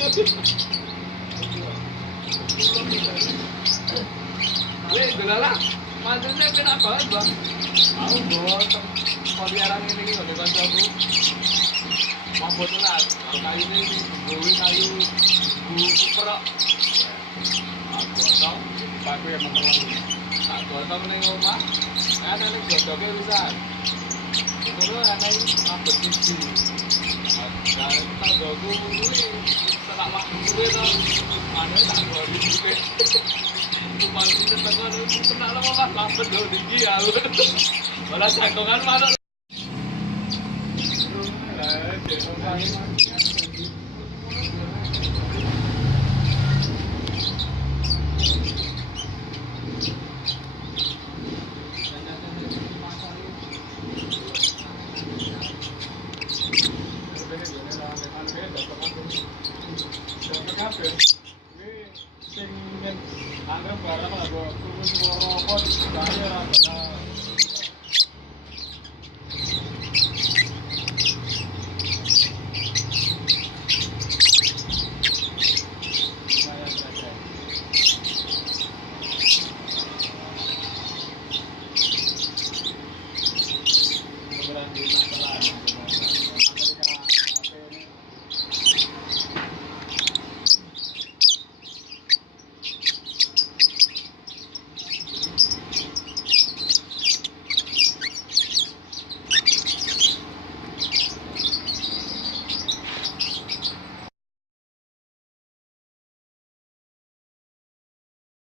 Weh, delala. Maksudnya kena banget, Bang. Aku bawa peliharaan ini nih oleh kancaku. Mampu telat. Kalau kayu ini gue kayu kuperok. Aku otong, pakai yang menterong. Aku otong ning omah. Ana ning godoke rusak. Itu ana ambet siji. Nah, tanggoku kuwi tak waktu kuwi to. Anu tak gori kuwi. Cuma itu tekan kenal apa Mas lambat lho iki ya. Malah jagongan mana. Lah, jagongan. Sing anggap barang lah, gua suara rokok, saya